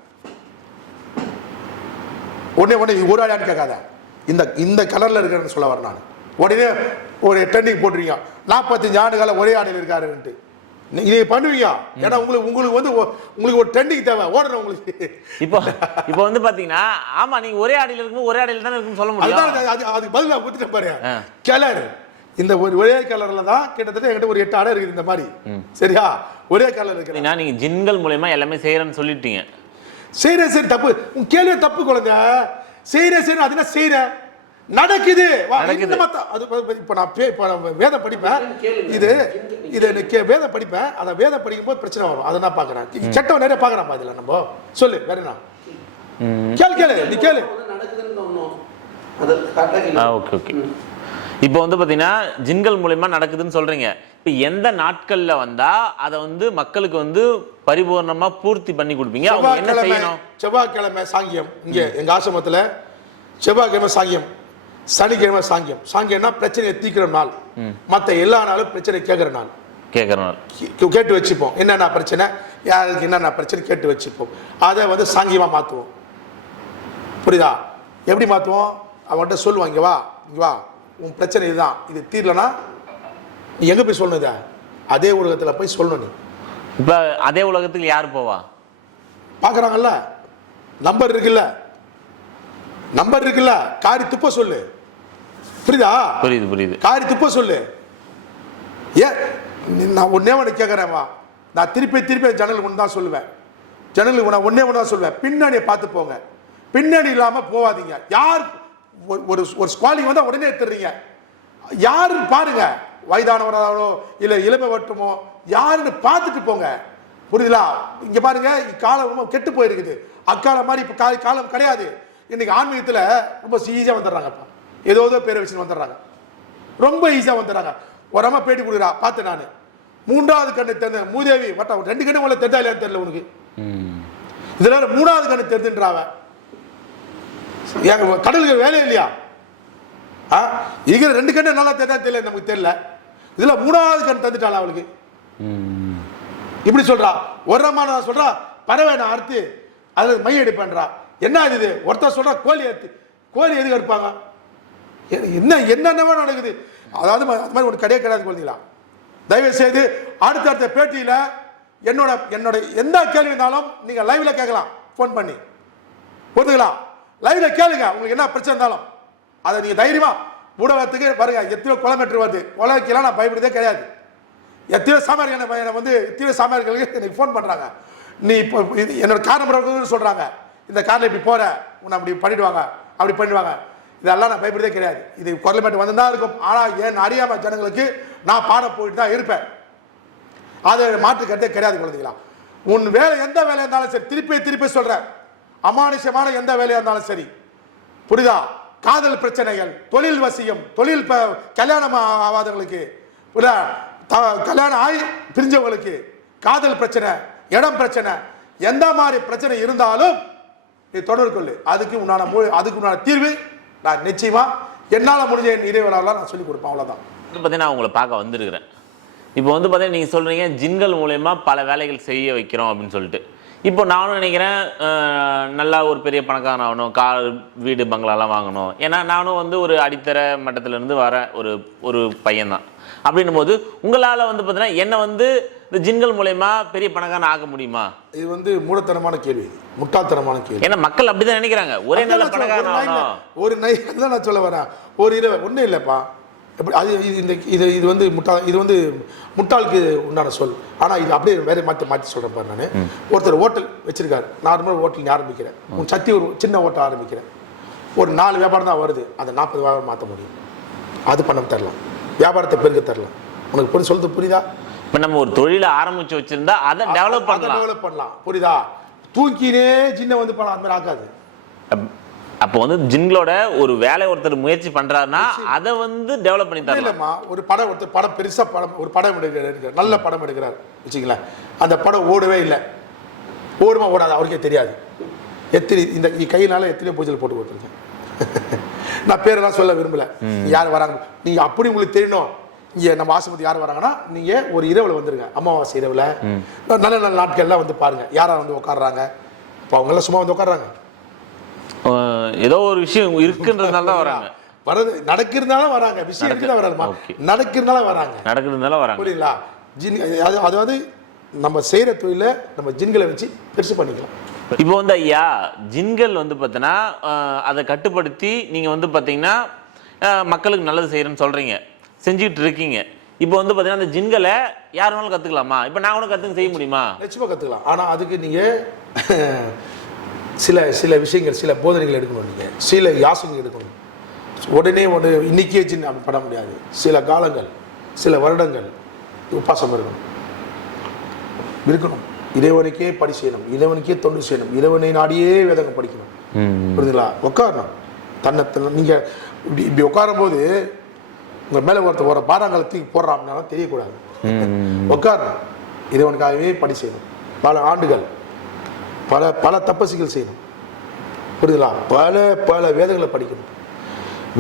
உடனே உடனே ஒரு ஆடையான்னு கேட்காத. இந்த இந்த கலர்ல இருக்கிறேன்னு சொல்ல வரேன் நான். உடனே ஒரு ட்ரெண்டிங் போட்டுருக்கீங்க. நாற்பத்தஞ்சு ஆண்டு காலம் ஒரே ஆடையில் இருக்காருன்ட்டு. நீங்க பண்ணுவீங்க ஏன்னா உங்களுக்கு உங்களுக்கு வந்து உங்களுக்கு ஒரு ட்ரெண்டிங் தேவை. ஓடணும் உங்களுக்கு. இப்போ இப்போ வந்து பாத்தீங்கன்னா ஆமா நீங்க ஒரே ஆடையில இருக்கும்போது ஒரே ஆடையில தானே இருக்குன்னு சொல்ல முடியும். அது- அது அதுக்கு பதில் நான் கொடுத்துட்டேன் பாரு. ஆ. கலர் இந்த ஒரு ஒரே கலர்ல தான் கிட்டத்தட்ட என்கிட்ட ஒரு எட்டு ஆடை இருக்குது இந்த மாதிரி. சரியா? ஒரே கலர் பாத்தீங்கன்னா நீங்க ஜின்கள் மூலயமா எல்லாமே செய்யறேன்னு சொல்லிட்டீங்க. செய்யற சரி தப்பு. உன் கேள்வி தப்பு குழந்தை. செய்யற சரி அது என்ன செய்யற நடக்குது. வா, நடக்குது. இந்த மத்த- அது இப்ப- நான் பே- இப்ப நான் வேதம் படிப்பேன். இது இது எனக்கு வேதம் படிப்பேன். அதை வேதம் படிக்கும் போது பிரச்சனை வரும். அதை நான் பாக்குறேன் கெட்டவன் நிறைய பாக்குறான் இதுல நம்ம. சொல்லு வேற என்ன? கேளு கேளு நீ கேளு. வந்து நடக்குதுன்னு சொன்னோம். அது கரெக்டாக ஆ ஓகே ஓகே. இப்போ வந்து பாத்தீங்கன்னா ஜின்கள் மூலயமா நடக்குதுன்னு சொல்றீங்க. இப்போ எந்த நாட்கள்ல வந்தா அதை வந்து மக்களுக்கு வந்து பரிபூர்ணமா பூர்த்தி பண்ணி கொடுப்பீங்க? அவங்க என்ன செய்யணும்? செவ்வாய்க்கிழமை சாங்கியம். இங்க எங்க ஆசிரமத்துல செவ்வாய்க்கிழமை சாங்கியம். சனிக்கிழமை சாங்கியம் சாங்கியம்னா பிரச்சனையை தீக்கிற நாள். மத்த எல்லா நாளும் பிரச்சனை கேட்கிற நாள். கேட்கறோம் கே- கேட்டு வச்சுப்போம். என்னென்ன பிரச்சனை? யாருக்கு என்னென்ன பிரச்சனை கேட்டு வச்சுப்போம். அதை வந்து சாங்கியமா மாத்துவோம். புரியுதா? எப்படி மாத்துவோம்? அவன்கிட்ட சொல்லுவான் இங்க வா இங்க வா. உன் பிரச்சனை இதுதான். இது தீரலனா நீ எங்க போய் சொல்லணும் இதை? அதே உலகத்துல போய் சொல்லணும் நீ. இப்போ அதே உலகத்துக்கு யார் போவா? பார்க்குறாங்கல்ல நம்பர் இருக்குல்ல? நம்பர் இருக்குல்ல? காரி துப்ப சொல்லு. புரியுதா? புரியுது புரியுது. காரி துப்ப சொல்லு. நீ- நான் ஒன்னே ஒன்று கேட்குறேன்வா நான் திருப்பி திருப்பி ஜன்னலுக்கு ஒன்று தான் சொல்லுவேன். ஜன்னலுக்கு நான் ஒன்னே ஒன்று தான் சொல்லுவேன். பின்னாடியை பார்த்து போங்க. பின்னாடி இல்லாமல் போகாதீங்க யார் ஒரு- ஒரு ஸ்குவாலிங் வந்தால் உடனே எடுத்துடுறீங்க. யாருன்னு பாருங்க. வயதானவராவோ இல்லை இளமை வட்டமோ யாருன்னு பார்த்துட்டு போங்க. புரியுதுங்களா இங்க பாருங்க காலம் ரொம்ப கெட்டு போயிருக்குது. அக்கால மாதிரி இப்போ கால காலம் கிடையாது. இன்னைக்கு ஆன்மீகத்தில் ரொம்ப ஈஸியாக வந்துடுறாங்கப்பா. ஏதோ ஏதோ பேரை வச்சுன்னு வந்துடுறாங்க. ரொம்ப ஈஸியாக வந்துடுறாங்க. ஒரு அம்மா பேட்டி கொடுக்குறா. பார்த்தேன் நான். மூன்றாவது கண்ணு தெரிந்த மூதேவி வட்டம் ரெண்டு கண்ணு உள்ள தெரிதா இல்லையான்னு தெரியல உனக்கு. இதுல மூணாவது கண்ணு தெரிஞ்சுன்றாவ ஏங்க கடலுக்கு வேலையே இல்லையா? ஆ? இருக்கிற ரெண்டு கண்ணு நல்லா தெரிஞ்சா தெரியல நமக்கு தெரியல. இதுல மூணாவது கண் தந்துட்டாளா அவளுக்கு. இப்படி சொல்றா. ஒரு அம்மா நான் சொல்றா பறவை நான் அறுத்து அதுல மை அடிப்பேன்றா. என்ன இது ஒருத்தர் சொல்றா கோழி அறுத்து கோழி எதுக்கு எடுப்பாங்க? என்ன என்னென்னவோ நடக்குது. அதாவது அது மாதிரி ஒரு கிடையாது கிடையாது குழந்தைங்களா தயவு செய்து அடுத்த அடுத்த பேட்டியில் என்னோட என்னோட எந்த கேள்வி இருந்தாலும் நீங்கள் லைவ்ல கேட்கலாம். ஃபோன் பண்ணி. புரிஞ்சுங்களா லைவ்ல கேளுங்க. உங்களுக்கு என்ன பிரச்சனை இருந்தாலும். அதை நீங்கள் தைரியமாக ஊடகத்துக்கு பாருங்க. எத்தனையோ கிலோமீட்டர் வருது. உலகக்கெல்லாம் நான் பயப்படுறதே கிடையாது. எத்தனையோ சாமியார்கள் என்ன என்னை வந்து எத்தனையோ சாமியார்களுக்கு எனக்கு ஃபோன் பண்ணுறாங்க நீ இப்போ இது என்னோட காரணம் சொல்கிறாங்க இந்த காரில் இப்படி போகிற உன்னை அப்படி பண்ணிடுவாங்க அப்படி பண்ணிடுவாங்க. இதெல்லாம் நான் பயப்படுதே கிடையாது. இது குரலமேட்டு வந்து தான் இருக்கும். ஆனால் ஏன் அறியாம ஜனங்களுக்கு நான் பாட போயிட்டு தான் இருப்பேன். அது மாற்று கருத்தே கிடையாது குழந்தைங்களா உன் வேலை எந்த வேலையாக இருந்தாலும் சரி திருப்பி திருப்பி சொல்கிறேன் அமானுஷமான எந்த வேலையாக இருந்தாலும் சரி. புரியுதா? காதல் பிரச்சனைகள் தொழில் வசியம் தொழில் கல்யாணம் ஆ- ஆகாதவங்களுக்கு புரியுதா? த- கல்யாணம் ஆகி பிரிஞ்சவங்களுக்கு காதல் பிரச்சனை இடம் பிரச்சனை எந்த மாதிரி பிரச்சனை இருந்தாலும் நீ தொடர் கொள்ளு. அதுக்கு உண்டான அதுக்கு உண்டான தீர்வு நான் நிச்சயமா என்னால் முடிஞ்ச என் இறைவனால நான் சொல்லி கொடுப்பேன். அவ்வளோதான் வந்து பார்த்தீங்கன்னா நான் உங்களை பார்க்க வந்திருக்கிறேன். இப்போ வந்து பார்த்தீங்கன்னா நீங்கள் சொல்கிறீங்க ஜின்கள் மூலயமா பல வேலைகள் செய்ய வைக்கிறோம் அப்படின்னு சொல்லிட்டு. இப்போ நானும் நினைக்கிறேன் நல்லா ஒரு பெரிய பணக்காரன் ஆகணும் கார் வீடு பங்களாலாம் வாங்கணும். ஏன்னா நானும் வந்து ஒரு அடித்தர மட்டத்திலேருந்து வர ஒரு ஒரு பையன்தான். அப்படின்னும் போது உங்களால் வந்து பார்த்தீங்கன்னா என்னை வந்து இந்த ஜின்கள் மூலயமா பெரிய பணக்காரன் ஆக முடியுமா? இது வந்து மூடத்தனமான கேள்வி. முட்டாள்தனமான கேள்வி. ஏன்னா மக்கள் அப்படிதான் நினைக்கிறாங்க. ஒரே நல்ல பணக்காரன் ஒரு நை அதான் நான் சொல்ல வரேன். ஒரு இரவு ஒன்றும் இல்லைப்பா. எப்படி அது இது இந்த இது இது வந்து முட்டா இது வந்து முட்டாளுக்கு உண்டான சொல். ஆனால் இது அப்படியே வேற மாற்றி மாற்றி சொல்கிறேன் பாரு நான். ஒருத்தர் ஹோட்டல் வச்சிருக்காரு. நார்மல் ஹோட்டல் ஆரம்பிக்கிறேன். உன் சத்தி ஒரு சின்ன ஹோட்டல் ஆரம்பிக்கிறேன். ஒரு நாலு வியாபாரம் தான் வருது. அந்த நாற்பது வியாபாரம் மாற்ற முடியும். அது பண்ண தரலாம். வியாபாரத்தை பெருக்க தரலாம் உனக்கு புரிஞ்சு சொல்றது புரியுதா? இப்போ நம்ம ஒரு தொழிலை ஆரம்பிச்சு வச்சிருந்தா அதை டெவலப் பண்ணலாம். டெவலப் பண்ணலாம். புரியுதா? தூக்கினே சின்ன வந்து பண்ணலாம். அந்த மாதிரி ஆகாது. அப்- அப்போ வந்து ஜின்களோட ஒரு வேலை ஒருத்தர் முயற்சி பண்றாருன்னா அதை வந்து டெவலப் பண்ணி தரலாம். இல்லைம்மா ஒரு படம் ஒருத்தர் படம் பெருசா படம் ஒரு படம் எடுக்கிறார் நல்ல படம் எடுக்கிறார். வச்சுங்களேன் அந்த படம் ஓடவே இல்லை. ஓடுமா ஓடாது அவருக்கே தெரியாது. எத்தனை இந்த கையினால எத்தனையோ பூஜைகள் போட்டு கொடுத்துருக்கேன். நான் பேரெல்லாம் சொல்ல விரும்பல. யார் வராங்க? நீங்க அப்படி உங்களுக்கு தெரியணும். இங்க நம்ம ஆசிரமத்துக்கு யார் வராங்கன்னா நீங்க ஒரு இரவுல வந்துருங்க. அமாவாசை இரவுல. நல்ல நல்ல நாட்கள்லாம் வந்து பாருங்க. யாரா வந்து உட்காடுறாங்க இப்போ அவங்க எல்லாம் சும்மா வந்து உட்காடுறாங்க ஏதோ ஒரு விஷயம் இருக்குன்றதுனால தான் வராங்க. வர்றது நடக்கிறதுனால வராங்க. விஷயம் இருக்குதான் வராதுமா. நடக்கிறதுனால வராங்க. நடக்கிறதுனால வராங்க. புரியுங்களா ஜின் அது அதாவது நம்ம செய்கிற தொழிலை நம்ம ஜின்களை வச்சு பெருசு பண்ணிக்கலாம். இப்போ வந்து ஐயா ஜின்கள் வந்து பார்த்தீங்கன்னா அதை கட்டுப்படுத்தி நீங்கள் வந்து பார்த்தீங்கன்னா மக்களுக்கு நல்லது செய்கிறேன்னு சொல்கிறீங்க செஞ்சுக்கிட்டு இருக்கீங்க. இப்போ வந்து பார்த்தீங்கன்னா அந்த ஜின்களை யார் வேணாலும் கற்றுக்கலாமா இப்போ நான் கூட கற்றுக்க செய்ய முடியுமா? நிச்சயமாக கற்றுக்கலாம் ஆனால் அதுக்கு நீங்கள் சில சில விஷயங்கள் சில போதனைகள் எடுக்கணும் நீங்கள் சில யாசனைகள் எடுக்கணும். உடனே ஒன்று இன்னைக்கே ஜின் பண்ண முடியாது. சில காலங்கள் சில வருடங்கள் உபாசம் இருக்கணும். இருக்கணும். இறைவனுக்கே படி செய்யணும் இறைவனுக்கே தொண்டு செய்யணும் இறைவனை நாடியே வேதங்கள் படிக்கணும். புரியுதுங்களா? உட்காரணும் தன்னை தன்னை நீங்கள் இப்படி இப்படி உட்காரும்போது உங்கள் மேலே ஒருத்தர் ஒரு பாறாங்களை தூக்கி போடுறாங்கனாலும் தெரியக்கூடாது. உட்காரணும் இறைவனுக்காகவே படி செய்யணும். பல ஆண்டுகள் பல பல தப்பசிகள் செய்யணும். புரியுதுங்களா? பல பல வேதங்களை படிக்கணும்.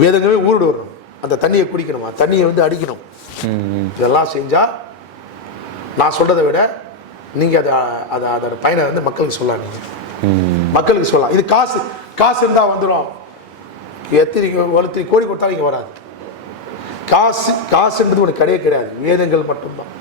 வேதங்களே ஊருடு வரணும். அந்த தண்ணியை குடிக்கணுமா? தண்ணியை வந்து அடிக்கணும். இதெல்லாம் செஞ்சால் நான் சொல்கிறத விட நீங்கள் அதை அதை அதோட பயனை வந்து மக்களுக்கு சொல்லலாம் நீங்கள் மக்களுக்கு சொல்லலாம். இது காசு காசு இருந்தால் வந்துடும் எத்தனை ஒருத்தரி கோடி கொடுத்தாலும் இங்கே வராது. காசு காசுன்றது உனக்கு கிடையவே கிடையாது. வேதங்கள் மட்டும்தான்.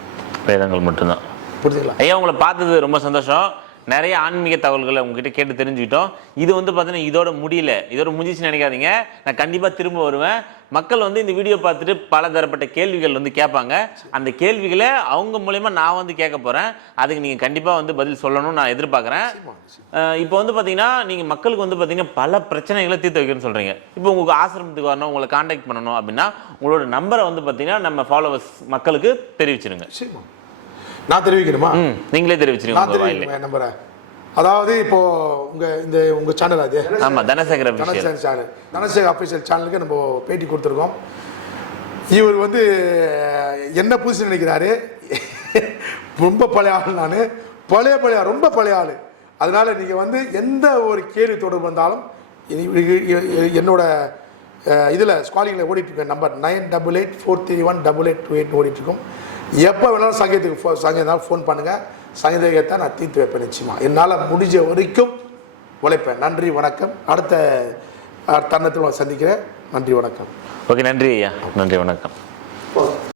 வேதங்கள் மட்டும்தான். புரிஞ்சுங்களா? ஐயா உங்களை பார்த்தது ரொம்ப சந்தோஷம். நிறைய ஆன்மீக தகவல்களை உங்ககிட்ட கேட்டு தெரிஞ்சுக்கிட்டோம். இது வந்து பார்த்தீங்கன்னா இதோட முடியல. இதோட முடிஞ்சிச்சு நினைக்காதீங்க. நான் கண்டிப்பாக திரும்ப வருவேன். மக்கள் வந்து இந்த வீடியோ பார்த்துட்டு பல தரப்பட்ட கேள்விகள் வந்து கேட்பாங்க. அந்த கேள்விகளை அவங்க மூலயமா நான் வந்து கேட்க போகிறேன் அதுக்கு நீங்கள் கண்டிப்பாக வந்து பதில் சொல்லணும்னு நான் எதிர்பார்க்குறேன். இப்போ வந்து பார்த்தீங்கன்னா நீங்கள் மக்களுக்கு வந்து பார்த்தீங்கன்னா பல பிரச்சனைகளை தீர்த்து வைக்கணும்னு சொல்கிறீங்க இப்போ உங்களுக்கு ஆசிரமத்துக்கு வரணும் உங்களை காண்டாக்ட் பண்ணணும் அப்படின்னா உங்களோட நம்பரை வந்து பார்த்தீங்கன்னா நம்ம ஃபாலோவர்ஸ் மக்களுக்கு தெரிவிச்சிருங்க. நான் தெரிவிக்கணுமா? நீங்களே தெரிவிச்சிருங்க நான் அதாவது இப்போ உங்க இந்த உங்க சேனல் அது? ஆமா தனசேகர தனசேகர் சேனல் தனசேகர் அஃபீஷியல் சேனலுக்கு நம்ம பேட்டி கொடுத்துருக்கோம். இவர் வந்து என்ன புதுசு நினைக்கிறாரு ரொம்ப பழைய ஆள் நான். பழைய பழைய ரொம்ப பழைய ஆள். அதனால நீங்கள் வந்து எந்த ஒரு கேள்வி தொடர்பு வந்தாலும் என்னோட இதில் ஸ்காலிங்கில் ஓடிட்டுருக்க number nine double eight four three one double eight two eight ஓடிட்டுருக்கோம் எப்போ வேணாலும் சங்கீதத்துக்கு ஃபோ சங்கீதம் ஃபோன் பண்ணுங்கள் சங்கீதத்தை நான் தீர்த்து வைப்பேன் நிச்சயமா. என்னால் முடிஞ்ச வரைக்கும் உழைப்பேன். நன்றி வணக்கம். அடுத்த தருணத்தில் சந்திக்கிறேன். நன்றி வணக்கம். ஓகே நன்றி ஐயா. நன்றி வணக்கம்.